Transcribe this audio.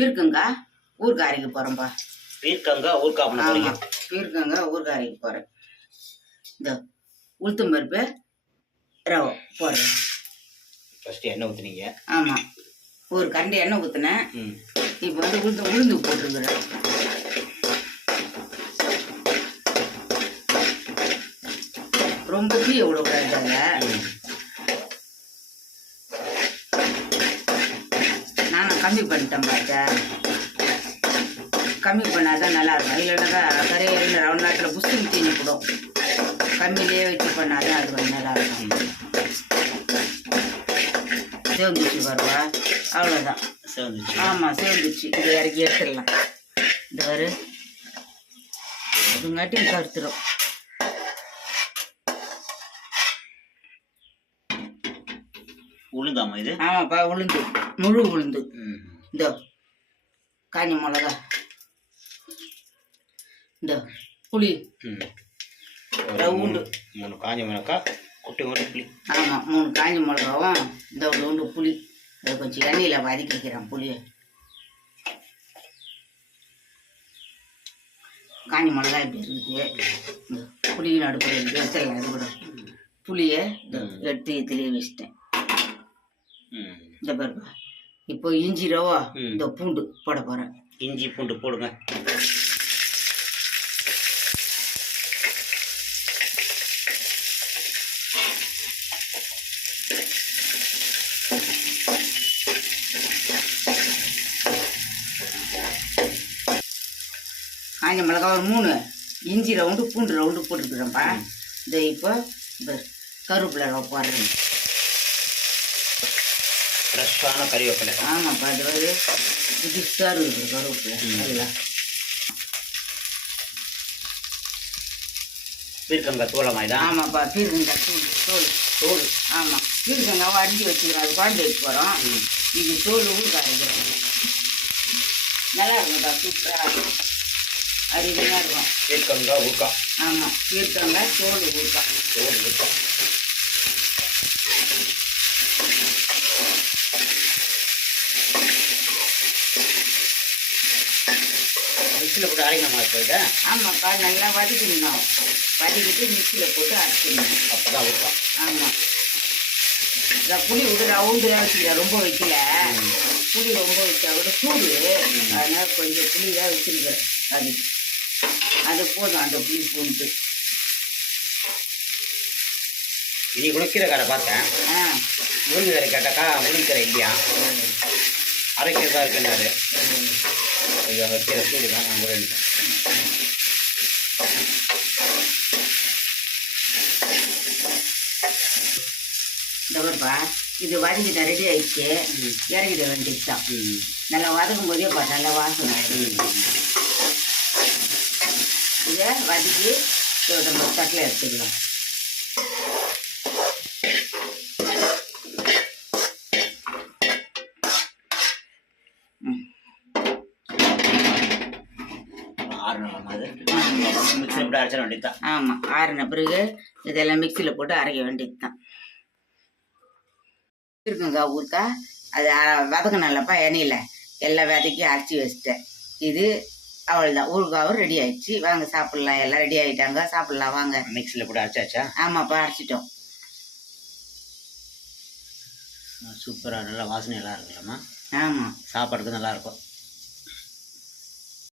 பீர்க்கங்காய் ஊறுகாய் அரைக்க போகிறோம்ப்பா. பீர்க்கங்காய் ஊறுகாய் பண்ண போறீங்க? பீர்க்கங்காய் ஊறுகாய் அரைக்க போகிறேன். இந்த உளுத்தம் பருப்பு ரவை போடுறேன். ஃபஸ்ட்டு எண்ணெய் ஊற்றுனீங்க? ஆமாம், ஒரு கரண்டி எண்ணெய் ஊற்றினேன். இப்போ வந்து உளுந்து போட்டுருக்குறேன். ரொம்ப தீய விடக்கூடாது. நானும் கம்மி பண்ணிட்டேன் பார்த்தா. கம்மி பண்ணாதான் நல்லா இருக்கும். இல்லைனாக்கா கரையில் ரவுண்ட் நேரத்தில் புஷ்டிங் தீனி போடும். கம்மியிலே வச்சு பண்ணாதான் அது கொஞ்சம் நல்லா இருக்கும். சேவந்துச்சு வருவா, அவ்வளோதான். சேவந்துச்சு? ஆமாம், சேவந்துச்சு. இது இறக்கி எடுத்துடலாம். இந்த வரு அதுங்காட்டியும் கருத்துடும். உளுந்தாமா இது? ஆமாப்பா, உளுந்து, முழு உளுந்து. இந்த காஞ்சி மிளகா, இந்த புளி, ரவுண்டு 3 காஞ்ச மிளகாய், குட்டி குட்டி புளி. ஆமாம், 3 காஞ்சி மிளகாவும் இந்த ரவுண்டு புளி. அதை கொஞ்சம் எண்ணெயில் வதக்கிக்கிறேன். புளியை காஞ்சி மிளகா இப்படி இருக்குது. இந்த புளியின் அடுப்பு வச்சிடலாம். அது கூட புளியை எடுத்து இதுலேயே வச்சிட்டேன். இந்த பாருப்பா, இப்போ இஞ்சி ரவா இந்த பூண்டு போட போகிறேன். இஞ்சி பூண்டு போடுங்க. காஞ்ச மிளகா ஒரு 3, இஞ்சி ரவுண்டு பூண்டு ரவுண்டு போட்டுருக்குறேன்ப்பா. இந்த இப்போ இந்த கருவேப்பிலை போடுறேன். ஃப்ரெஷ்ஷான கறிவேப்பிலை. ஆமாப்பா, அது வந்து புதுசாக இருக்குது கருவேப்பிலை. அதெல்லாம் பீர்க்கங்காய் தோலமா இதான்? ஆமாப்பா, பீர்க்கங்காய் தோல். ஆமாம், பீர்க்கங்காவை அரிஞ்சு வச்சுக்கிறோம். அது குழம்பு வைக்க போகிறோம். இது தோல் ஊறுகாய் அரைக்கிறோம். நல்லா இருக்கும்ப்பா, சூப்பராக அருமையாக இருக்கும். பீர்க்கங்காய் ஊறுகாய். ஆமாம், பீர்க்கங்காய் தோல் ஊறுகாய். மிக்சியில் போட்டு அரைக்கணுமா போயிட்டு? ஆமாப்பா, நல்லா வதக்கிடணும். வதக்கிட்டு மிக்சியில் போட்டு அரைச்சிடணும். அப்போ தான் ஊறுகாய். ஆமாம், இந்த புளி விட்டு ரவுண்டு தான் வச்சுக்கிறேன். ரொம்ப வைக்கல. புளி ரொம்ப வச்சா கூட சூடு. அதனால் கொஞ்சம் புளி தான் வச்சுருக்கேன். அது போதும். அந்த புளி பூண்டு நீ முருங்கைக்கீரை பார்த்தேன். முருங்கைக்கீரை கேட்டாக்கா முருங்கைக்கீரை இல்லையா, அரைக்கிறதா இருக்குன்னாரு. கொஞ்சம் கீரை சூடு தான் நான் கூட. இந்த பாருப்பா, இது வதக்கிட்ட ரெடி ஆயிடுச்சு. இறங்கிட வேண்டியதுதான். நல்லா வதக்கும் போதே பா நல்லா வாசனை. இதை வதக்கி நம்ம தட்டில் எடுத்துக்கலாம். மிக்சியில் போட்டு அரைச்சிட வேண்டியது தான். ஆமாம், ஆறின பிறகு இதெல்லாம் மிக்சியில் போட்டு அரைக்க வேண்டியது தான். பீர்க்கங்காய் ஊறுகாய் அது வதக்கினல்லப்பா, எண்ணெயில் எல்லாம் வதக்கி அரைச்சி வச்சிட்டேன். இது அவ்வளோதான், ஊறுகாவும் ரெடி ஆயிடுச்சு. வாங்க சாப்பிட்லாம். எல்லாம் ரெடி ஆகிட்டாங்க, சாப்பிட்லாம் வாங்க. மிக்சியில் போட்டு அரைச்சாச்சா? ஆமாப்பா, அரைச்சிட்டோம். சூப்பராக நல்லா வாசனை எல்லாம் இருக்குல்லம்மா. ஆமாம், சாப்பாடுக்கு நல்லாயிருக்கும்.